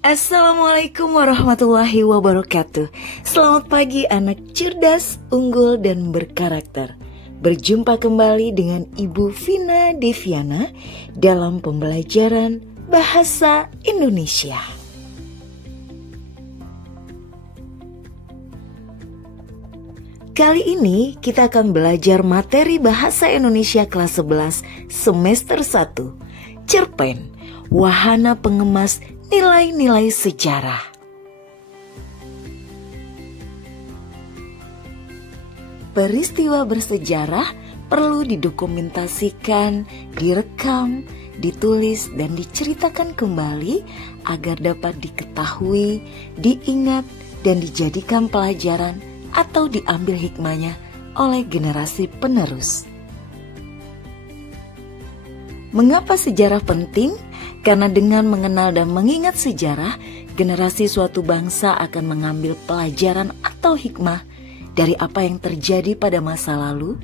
Assalamualaikum warahmatullahi wabarakatuh. Selamat pagi anak cerdas, unggul, dan berkarakter. Berjumpa kembali dengan Ibu Vina Deviana dalam pembelajaran Bahasa Indonesia. Kali ini kita akan belajar materi Bahasa Indonesia kelas 11 semester 1, cerpen, wahana pengemas nilai-nilai sejarah. Peristiwa bersejarah perlu didokumentasikan, direkam, ditulis, dan diceritakan kembali agar dapat diketahui, diingat, dan dijadikan pelajaran atau diambil hikmahnya oleh generasi penerus. Mengapa sejarah penting? Karena dengan mengenal dan mengingat sejarah, generasi suatu bangsa akan mengambil pelajaran atau hikmah dari apa yang terjadi pada masa lalu,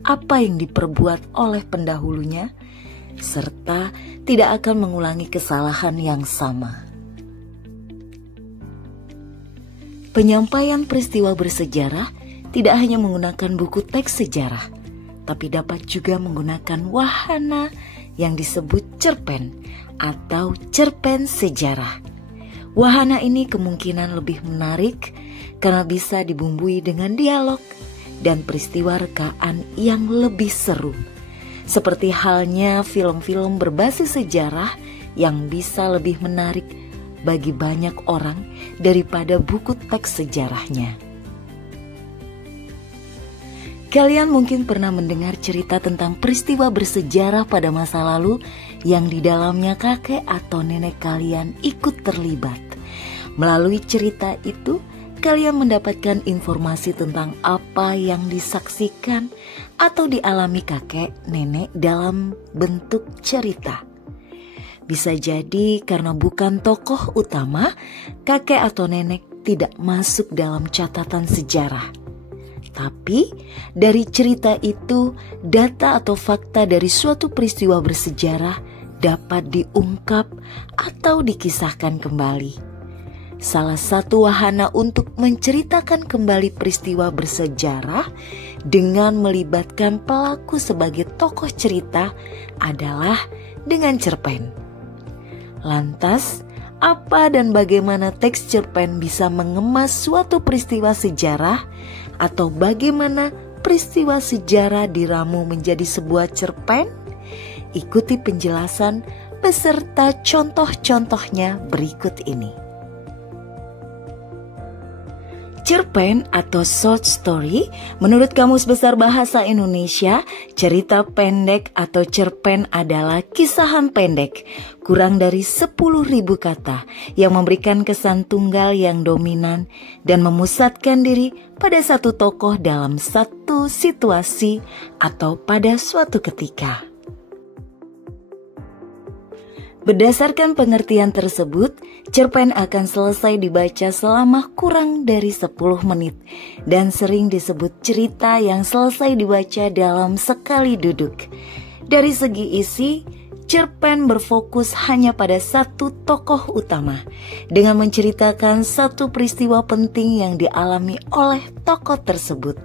apa yang diperbuat oleh pendahulunya, serta tidak akan mengulangi kesalahan yang sama. Penyampaian peristiwa bersejarah tidak hanya menggunakan buku teks sejarah, tapi dapat juga menggunakan wahana yang disebut cerpen atau cerpen sejarah. Wahana ini kemungkinan lebih menarik karena bisa dibumbui dengan dialog dan peristiwa rekaan yang lebih seru. Seperti halnya film-film berbasis sejarah yang bisa lebih menarik bagi banyak orang daripada buku teks sejarahnya. Kalian mungkin pernah mendengar cerita tentang peristiwa bersejarah pada masa lalu yang di dalamnya kakek atau nenek kalian ikut terlibat. Melalui cerita itu, kalian mendapatkan informasi tentang apa yang disaksikan atau dialami kakek nenek dalam bentuk cerita. Bisa jadi karena bukan tokoh utama, kakek atau nenek tidak masuk dalam catatan sejarah. Tapi dari cerita itu, data atau fakta dari suatu peristiwa bersejarah dapat diungkap atau dikisahkan kembali. Salah satu wahana untuk menceritakan kembali peristiwa bersejarah dengan melibatkan pelaku sebagai tokoh cerita adalah dengan cerpen. Lantas, apa dan bagaimana teks cerpen bisa mengemas suatu peristiwa sejarah, atau bagaimana peristiwa sejarah diramu menjadi sebuah cerpen? Ikuti penjelasan beserta contoh-contohnya berikut ini. Cerpen atau short story, menurut Kamus Besar Bahasa Indonesia, cerita pendek atau cerpen adalah kisahan pendek, kurang dari 10.000 kata, yang memberikan kesan tunggal yang dominan dan memusatkan diri pada satu tokoh dalam satu situasi atau pada suatu ketika. Berdasarkan pengertian tersebut, cerpen akan selesai dibaca selama kurang dari 10 menit dan sering disebut cerita yang selesai dibaca dalam sekali duduk. Dari segi isi, cerpen berfokus hanya pada satu tokoh utama dengan menceritakan satu peristiwa penting yang dialami oleh tokoh tersebut.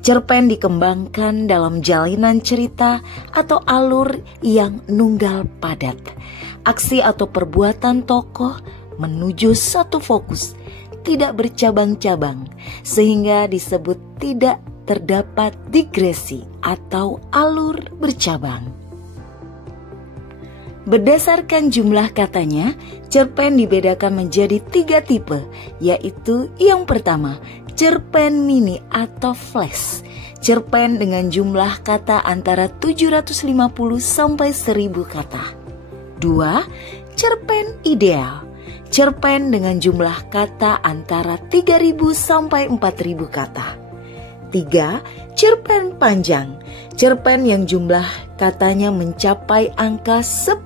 Cerpen dikembangkan dalam jalinan cerita atau alur yang nunggal padat. Aksi atau perbuatan tokoh menuju satu fokus, tidak bercabang-cabang, sehingga disebut tidak terdapat digresi atau alur bercabang. Berdasarkan jumlah katanya, cerpen dibedakan menjadi 3 tipe, yaitu yang pertama, cerpen mini atau flash. Cerpen dengan jumlah kata antara 750 sampai 1000 kata. 2. Cerpen ideal. Cerpen dengan jumlah kata antara 3000 sampai 4000 kata. 3. Cerpen panjang. Cerpen yang jumlah katanya mencapai angka 10.000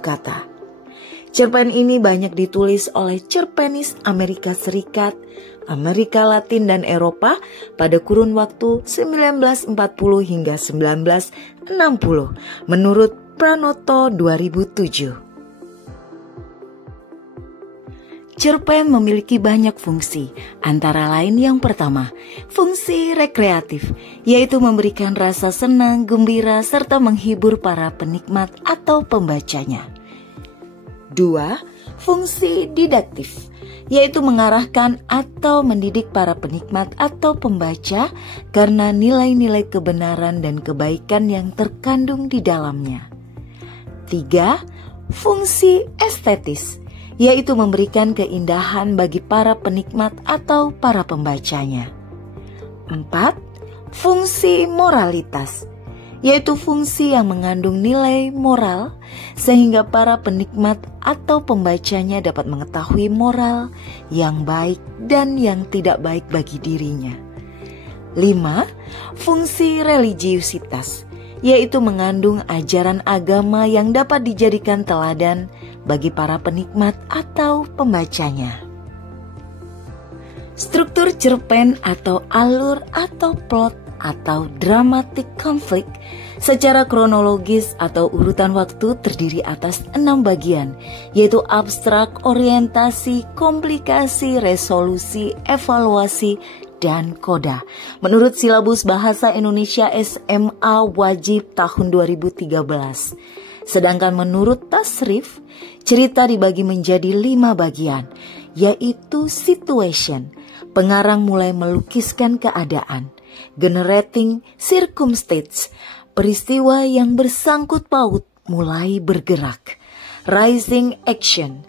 kata. Cerpen ini banyak ditulis oleh cerpenis Amerika Serikat, Amerika Latin dan Eropa pada kurun waktu 1940 hingga 1960 menurut Pranoto 2007. Cerpen memiliki banyak fungsi, antara lain yang pertama, fungsi rekreatif, yaitu memberikan rasa senang, gembira, serta menghibur para penikmat atau pembacanya. 2. Fungsi didaktif, yaitu mengarahkan atau mendidik para penikmat atau pembaca karena nilai-nilai kebenaran dan kebaikan yang terkandung di dalamnya. 3. Fungsi estetis, yaitu memberikan keindahan bagi para penikmat atau para pembacanya. 4. Fungsi moralitas, yaitu fungsi yang mengandung nilai moral sehingga para penikmat atau pembacanya dapat mengetahui moral yang baik dan yang tidak baik bagi dirinya. 5. Fungsi religiusitas, yaitu mengandung ajaran agama yang dapat dijadikan teladan bagi para penikmat atau pembacanya. Struktur cerpen atau alur atau plot atau dramatic conflict secara kronologis atau urutan waktu terdiri atas 6 bagian, yaitu abstrak, orientasi, komplikasi, resolusi, evaluasi, dan koda. Menurut silabus Bahasa Indonesia SMA wajib tahun 2013. Sedangkan menurut Tasrif, cerita dibagi menjadi 5 bagian, yaitu situation, pengarang mulai melukiskan keadaan, generating circumstance, peristiwa yang bersangkut paut mulai bergerak, rising action,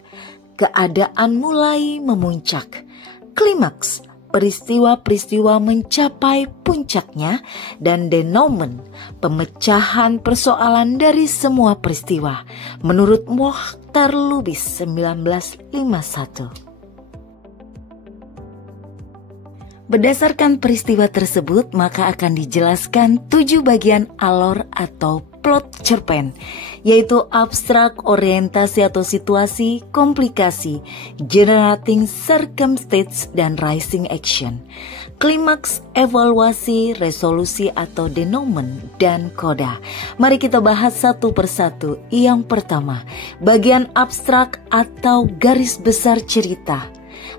keadaan mulai memuncak, klimaks, peristiwa-peristiwa mencapai puncaknya, dan denouement, pemecahan persoalan dari semua peristiwa, menurut Mokhtar Lubis 1951. Berdasarkan peristiwa tersebut, maka akan dijelaskan 7 bagian alur atau plot cerpen, yaitu abstrak, orientasi atau situasi, komplikasi, generating circumstance, dan rising action, klimaks, evaluasi, resolusi atau denouement, dan koda. Mari kita bahas satu persatu. Yang pertama, bagian abstrak atau garis besar cerita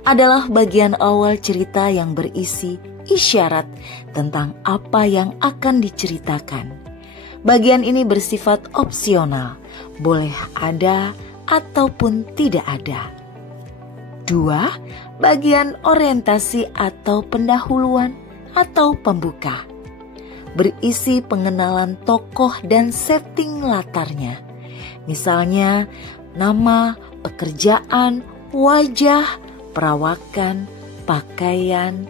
adalah bagian awal cerita yang berisi isyarat tentang apa yang akan diceritakan. Bagian ini bersifat opsional, boleh ada ataupun tidak ada. 2. Bagian orientasi atau pendahuluan atau pembuka, berisi pengenalan tokoh dan setting latarnya. Misalnya nama, pekerjaan, wajah, perawakan, pakaian,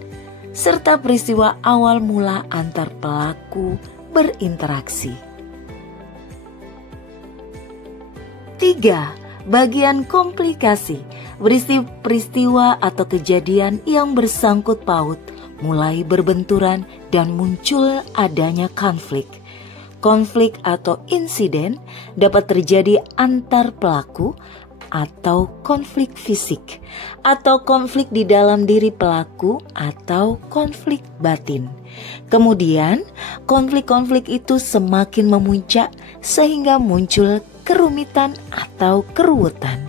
serta peristiwa awal mula antar pelaku berinteraksi. 3. Bagian komplikasi, berisi peristiwa atau kejadian yang bersangkut paut, mulai berbenturan dan muncul adanya konflik. Konflik atau insiden dapat terjadi antar pelaku, atau konflik fisik, atau konflik di dalam diri pelaku, atau konflik batin. Kemudian, konflik-konflik itu semakin memuncak sehingga muncul kerumitan atau keruwetan.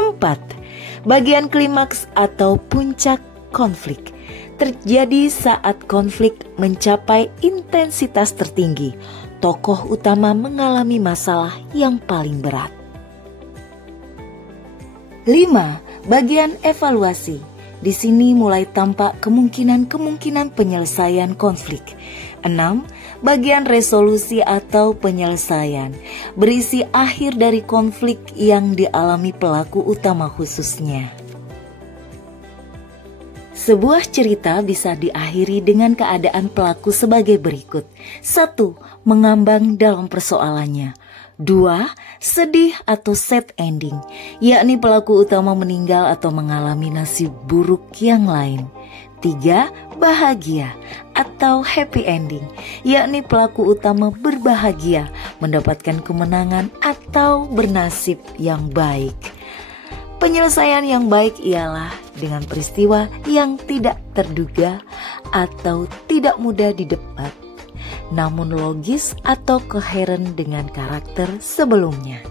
4. Bagian klimaks atau puncak konflik terjadi saat konflik mencapai intensitas tertinggi. Tokoh utama mengalami masalah yang paling berat. 5. Bagian evaluasi. Di sini mulai tampak kemungkinan-kemungkinan penyelesaian konflik. 6. Bagian resolusi atau penyelesaian, berisi akhir dari konflik yang dialami pelaku utama khususnya. Sebuah cerita bisa diakhiri dengan keadaan pelaku sebagai berikut. 1. Mengambang dalam persoalannya. 2. Sedih atau sad ending, yakni pelaku utama meninggal atau mengalami nasib buruk yang lain. 3. Bahagia atau happy ending, yakni pelaku utama berbahagia, mendapatkan kemenangan atau bernasib yang baik. Penyelesaian yang baik ialah dengan peristiwa yang tidak terduga atau tidak mudah didapat, namun logis atau koheren dengan karakter sebelumnya.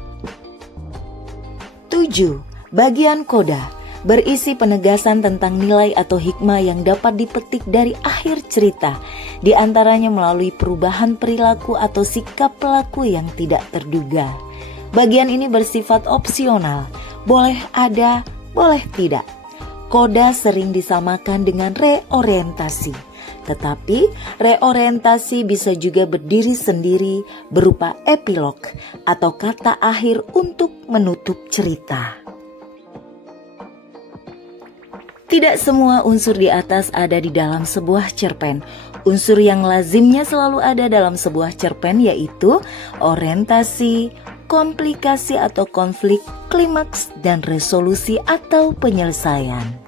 7. Bagian koda, berisi penegasan tentang nilai atau hikmah yang dapat dipetik dari akhir cerita, di antaranya melalui perubahan perilaku atau sikap pelaku yang tidak terduga. Bagian ini bersifat opsional, boleh ada, boleh tidak. Koda sering disamakan dengan reorientasi, tetapi reorientasi bisa juga berdiri sendiri berupa epilog atau kata akhir untuk menutup cerita. Tidak semua unsur di atas ada di dalam sebuah cerpen. Unsur yang lazimnya selalu ada dalam sebuah cerpen yaitu orientasi, komplikasi atau konflik, klimaks, dan resolusi atau penyelesaian.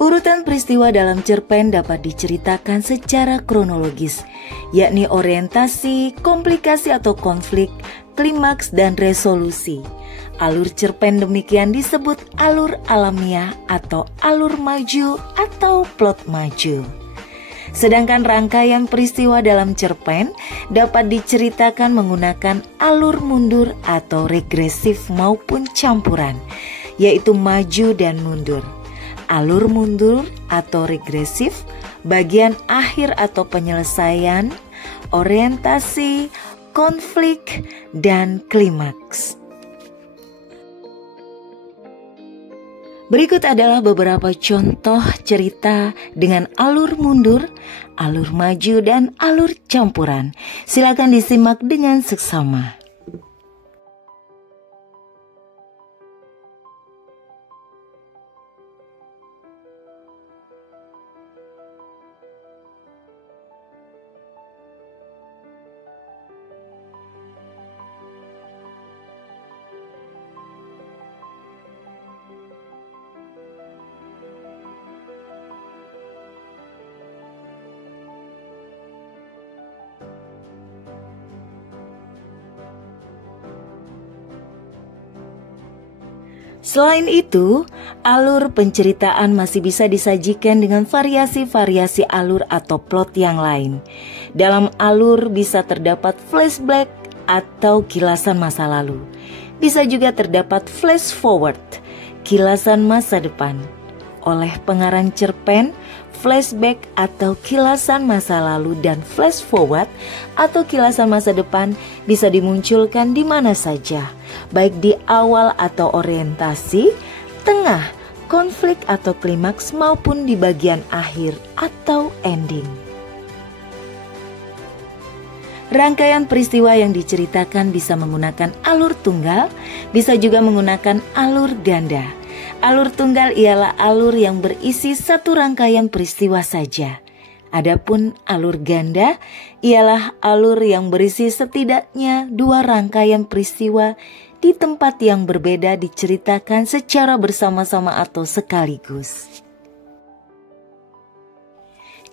Urutan peristiwa dalam cerpen dapat diceritakan secara kronologis, yakni orientasi, komplikasi atau konflik, klimaks, dan resolusi. Alur cerpen demikian disebut alur alamiah atau alur maju atau plot maju. Sedangkan rangkaian peristiwa dalam cerpen dapat diceritakan menggunakan alur mundur atau regresif maupun campuran, yaitu maju dan mundur. Alur mundur atau regresif, bagian akhir atau penyelesaian, orientasi, konflik, dan klimaks. Berikut adalah beberapa contoh cerita dengan alur mundur, alur maju, dan alur campuran. Silakan disimak dengan seksama. Selain itu, alur penceritaan masih bisa disajikan dengan variasi-variasi alur atau plot yang lain. Dalam alur bisa terdapat flashback atau kilasan masa lalu. Bisa juga terdapat flash forward, kilasan masa depan. Oleh pengarang cerpen, flashback atau kilasan masa lalu dan flash forward atau kilasan masa depan bisa dimunculkan di mana saja, baik di awal atau orientasi, tengah, konflik atau klimaks maupun di bagian akhir atau ending. Rangkaian peristiwa yang diceritakan bisa menggunakan alur tunggal, bisa juga menggunakan alur ganda. Alur tunggal ialah alur yang berisi satu rangkaian peristiwa saja. Adapun alur ganda ialah alur yang berisi setidaknya dua rangkaian peristiwa di tempat yang berbeda diceritakan secara bersama-sama atau sekaligus.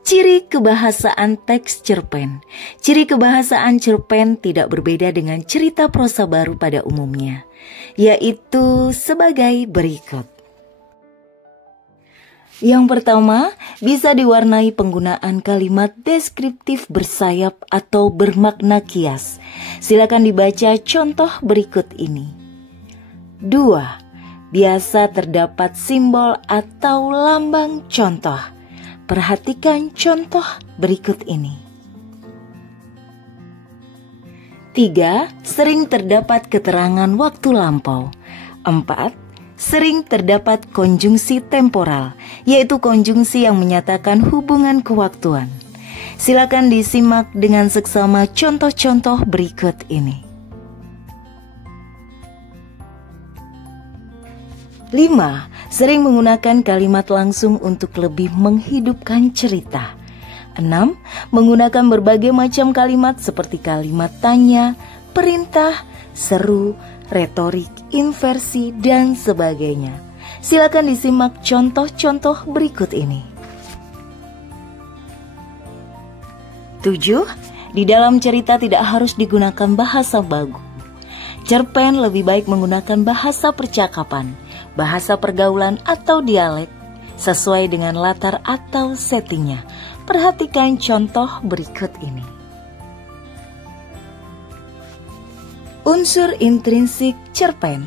Ciri kebahasaan teks cerpen. Ciri kebahasaan cerpen tidak berbeda dengan cerita prosa baru pada umumnya, yaitu sebagai berikut. Yang pertama, bisa diwarnai penggunaan kalimat deskriptif bersayap atau bermakna kias. Silakan dibaca contoh berikut ini. 2. Biasa terdapat simbol atau lambang contoh. Perhatikan contoh berikut ini. 3. Sering terdapat keterangan waktu lampau. 4. Sering terdapat konjungsi temporal, yaitu konjungsi yang menyatakan hubungan kewaktuan. Silakan disimak dengan seksama contoh-contoh berikut ini. 5. Sering menggunakan kalimat langsung untuk lebih menghidupkan cerita. 6. Menggunakan berbagai macam kalimat seperti kalimat tanya, perintah, seru, retorik, inversi, dan sebagainya. Silakan disimak contoh-contoh berikut ini. 7. Di dalam cerita tidak harus digunakan bahasa baku. Cerpen lebih baik menggunakan bahasa percakapan, bahasa pergaulan atau dialek, sesuai dengan latar atau settingnya. Perhatikan contoh berikut ini. Unsur intrinsik cerpen.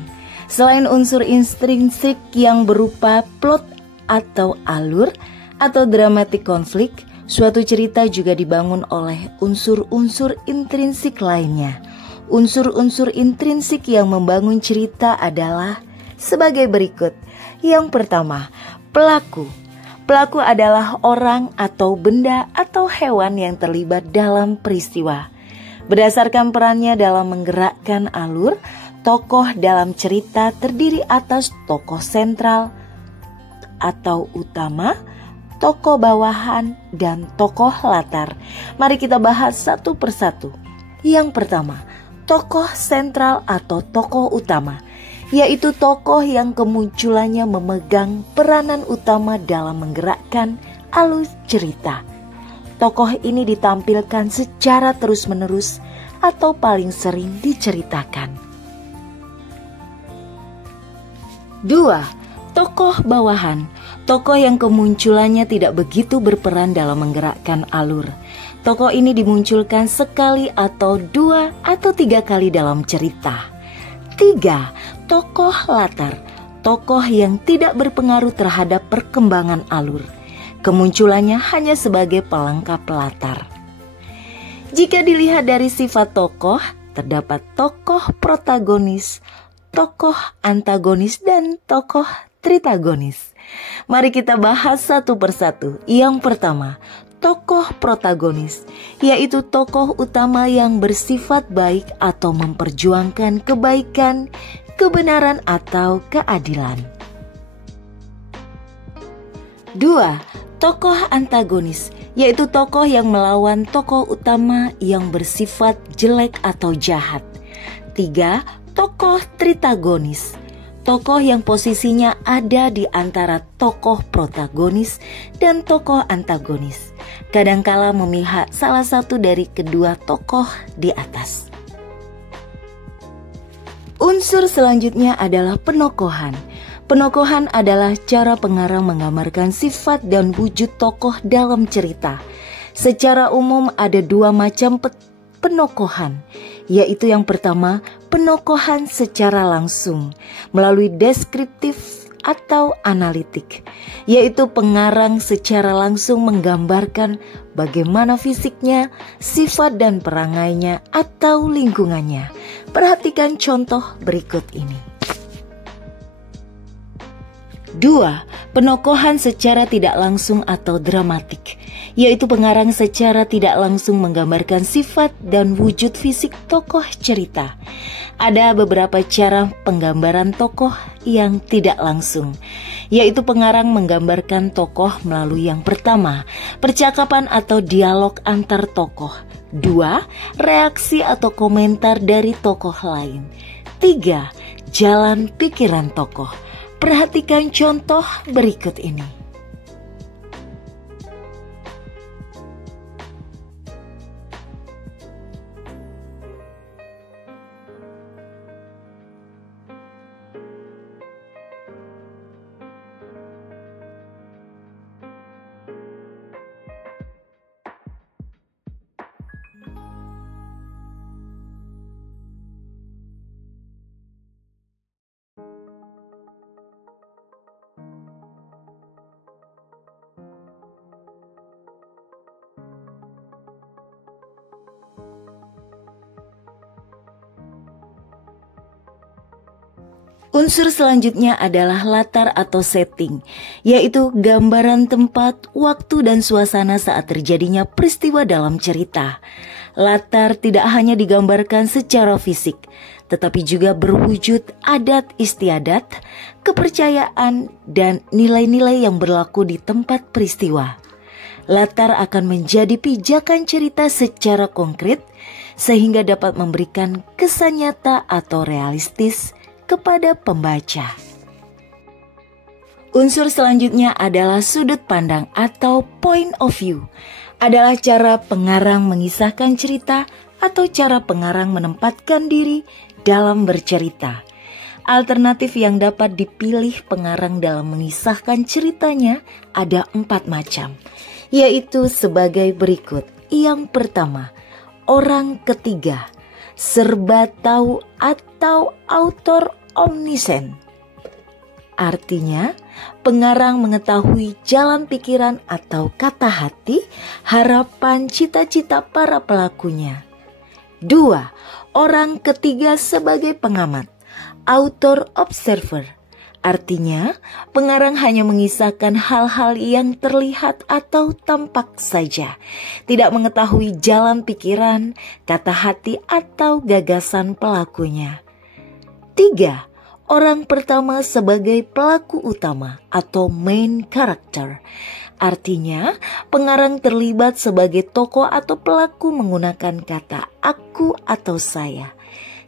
Selain unsur intrinsik yang berupa plot atau alur atau dramatik konflik, suatu cerita juga dibangun oleh unsur-unsur intrinsik lainnya. Unsur-unsur intrinsik yang membangun cerita adalah sebagai berikut. Yang pertama, pelaku. Pelaku adalah orang atau benda atau hewan yang terlibat dalam peristiwa. Berdasarkan perannya dalam menggerakkan alur, tokoh dalam cerita terdiri atas tokoh sentral atau utama, tokoh bawahan, dan tokoh latar. Mari kita bahas satu persatu. Yang pertama, tokoh sentral atau tokoh utama, yaitu tokoh yang kemunculannya memegang peranan utama dalam menggerakkan alur cerita. Tokoh ini ditampilkan secara terus-menerus atau paling sering diceritakan. 2. Tokoh bawahan. Tokoh yang kemunculannya tidak begitu berperan dalam menggerakkan alur. Tokoh ini dimunculkan sekali atau 2 atau 3 kali dalam cerita. 3. Tokoh latar. Tokoh yang tidak berpengaruh terhadap perkembangan alur. Kemunculannya hanya sebagai pelengkap latar. Jika dilihat dari sifat tokoh, terdapat tokoh protagonis, tokoh antagonis, dan tokoh tritagonis. Mari kita bahas satu persatu. Yang pertama, tokoh protagonis, yaitu tokoh utama yang bersifat baik atau memperjuangkan kebaikan, kebenaran, atau keadilan. 2. Tokoh antagonis, yaitu tokoh yang melawan tokoh utama yang bersifat jelek atau jahat. 3. Tokoh tritagonis, tokoh yang posisinya ada di antara tokoh protagonis dan tokoh antagonis, kadangkala memihak salah satu dari kedua tokoh di atas. Unsur selanjutnya adalah penokohan. Penokohan adalah cara pengarang menggambarkan sifat dan wujud tokoh dalam cerita. Secara umum ada 2 macam penokohan, yaitu yang pertama, penokohan secara langsung melalui deskriptif atau analitik, yaitu pengarang secara langsung menggambarkan bagaimana fisiknya, sifat dan perangainya atau lingkungannya. Perhatikan contoh berikut ini. 2. Penokohan secara tidak langsung atau dramatik, yaitu pengarang secara tidak langsung menggambarkan sifat dan wujud fisik tokoh cerita. Ada beberapa cara penggambaran tokoh yang tidak langsung, yaitu pengarang menggambarkan tokoh melalui yang pertama, percakapan atau dialog antar tokoh. 2. Reaksi atau komentar dari tokoh lain. 3. Jalan pikiran tokoh. Perhatikan contoh berikut ini. Unsur selanjutnya adalah latar atau setting, yaitu gambaran tempat, waktu, dan suasana saat terjadinya peristiwa dalam cerita. Latar tidak hanya digambarkan secara fisik, tetapi juga berwujud adat istiadat, kepercayaan, dan nilai-nilai yang berlaku di tempat peristiwa. Latar akan menjadi pijakan cerita secara konkret, sehingga dapat memberikan kesan nyata atau realistis kepada pembaca. Unsur selanjutnya adalah sudut pandang atau point of view. Adalah cara pengarang mengisahkan cerita atau cara pengarang menempatkan diri dalam bercerita. Alternatif yang dapat dipilih pengarang dalam mengisahkan ceritanya ada 4 macam, yaitu sebagai berikut. Yang pertama, orang ketiga, serba tahu atau author omniscient. Artinya, pengarang mengetahui jalan pikiran atau kata hati, harapan, cita-cita para pelakunya. 2. Orang ketiga sebagai pengamat, author observer. Artinya, pengarang hanya mengisahkan hal-hal yang terlihat atau tampak saja, tidak mengetahui jalan pikiran, kata hati, atau gagasan pelakunya. 3. Orang pertama sebagai pelaku utama atau main character. Artinya, pengarang terlibat sebagai tokoh atau pelaku menggunakan kata aku atau saya,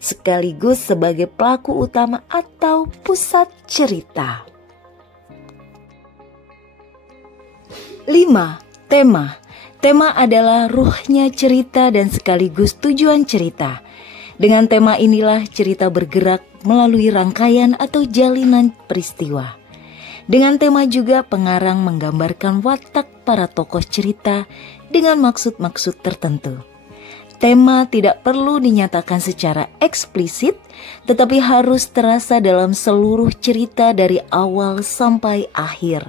sekaligus sebagai pelaku utama atau pusat cerita. 5. Tema. Tema adalah ruhnya cerita dan sekaligus tujuan cerita. Dengan tema inilah cerita bergerak melalui rangkaian atau jalinan peristiwa. Dengan tema juga pengarang menggambarkan watak para tokoh cerita dengan maksud-maksud tertentu. Tema tidak perlu dinyatakan secara eksplisit, tetapi harus terasa dalam seluruh cerita dari awal sampai akhir.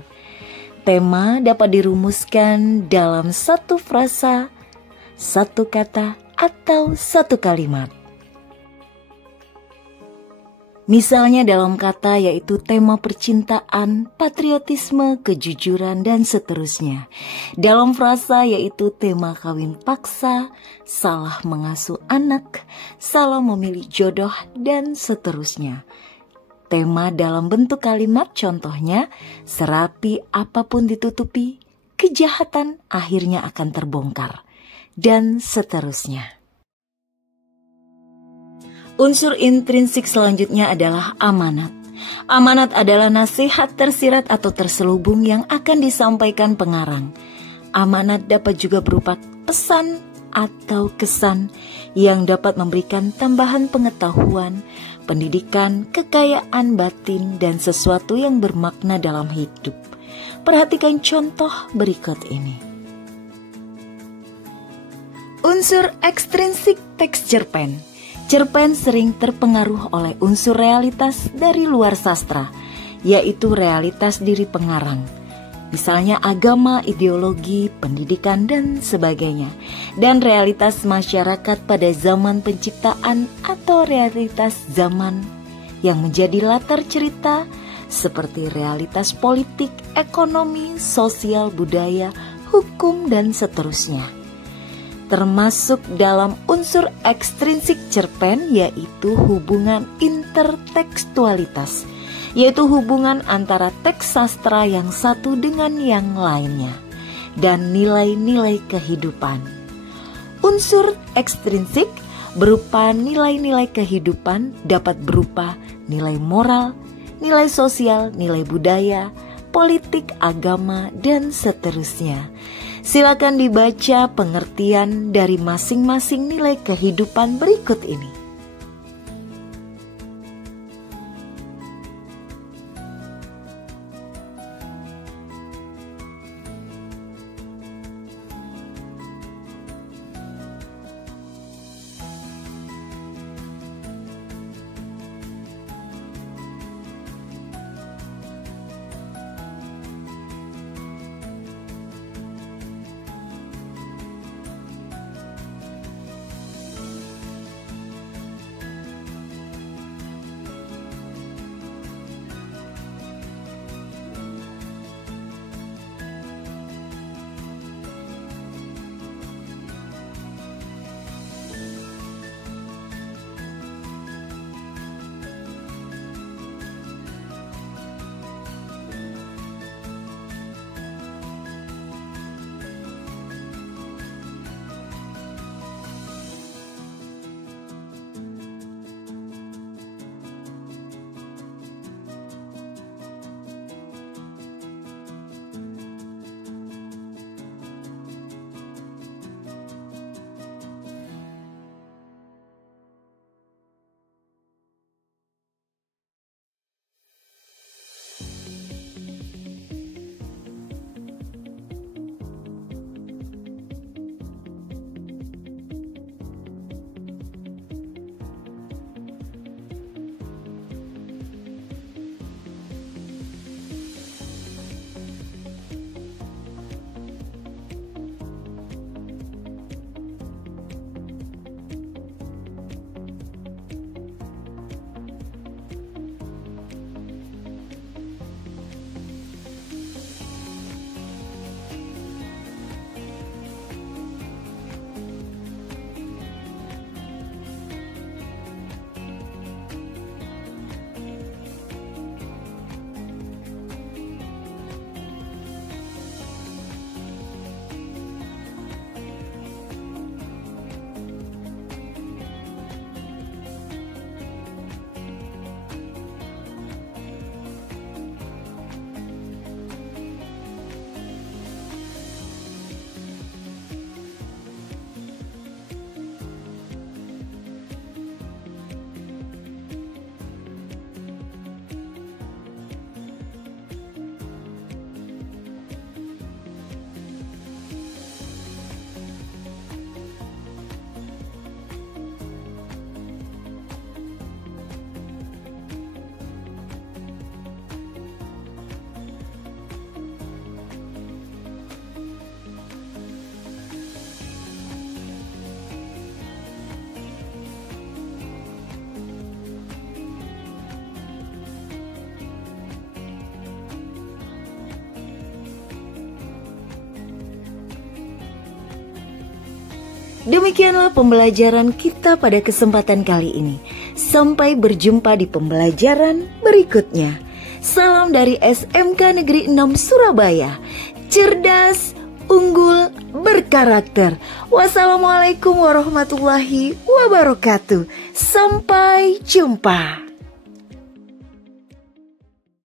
Tema dapat dirumuskan dalam satu frasa, satu kata, atau satu kalimat. Misalnya dalam kata yaitu tema percintaan, patriotisme, kejujuran, dan seterusnya. Dalam frasa yaitu tema kawin paksa, salah mengasuh anak, salah memilih jodoh, dan seterusnya. Tema dalam bentuk kalimat contohnya, serapi apapun ditutupi, kejahatan akhirnya akan terbongkar, dan seterusnya. Unsur intrinsik selanjutnya adalah amanat. Amanat adalah nasihat tersirat atau terselubung yang akan disampaikan pengarang. Amanat dapat juga berupa pesan atau kesan yang dapat memberikan tambahan pengetahuan, pendidikan, kekayaan batin, dan sesuatu yang bermakna dalam hidup. Perhatikan contoh berikut ini. Unsur ekstrinsik teks cerpen. Cerpen sering terpengaruh oleh unsur realitas dari luar sastra, yaitu realitas diri pengarang. Misalnya agama, ideologi, pendidikan, dan sebagainya. Dan realitas masyarakat pada zaman penciptaan atau realitas zaman yang menjadi latar cerita seperti realitas politik, ekonomi, sosial, budaya, hukum, dan seterusnya. Termasuk dalam unsur ekstrinsik cerpen yaitu hubungan intertekstualitas, yaitu hubungan antara teks sastra yang satu dengan yang lainnya, dan nilai-nilai kehidupan. Unsur ekstrinsik berupa nilai-nilai kehidupan dapat berupa nilai moral, nilai sosial, nilai budaya, politik, agama, dan seterusnya. Silakan dibaca pengertian dari masing-masing nilai kehidupan berikut ini. Demikianlah pembelajaran kita pada kesempatan kali ini. Sampai berjumpa di pembelajaran berikutnya. Salam dari SMK Negeri 6 Surabaya. Cerdas, unggul, berkarakter. Wassalamualaikum warahmatullahi wabarakatuh. Sampai jumpa.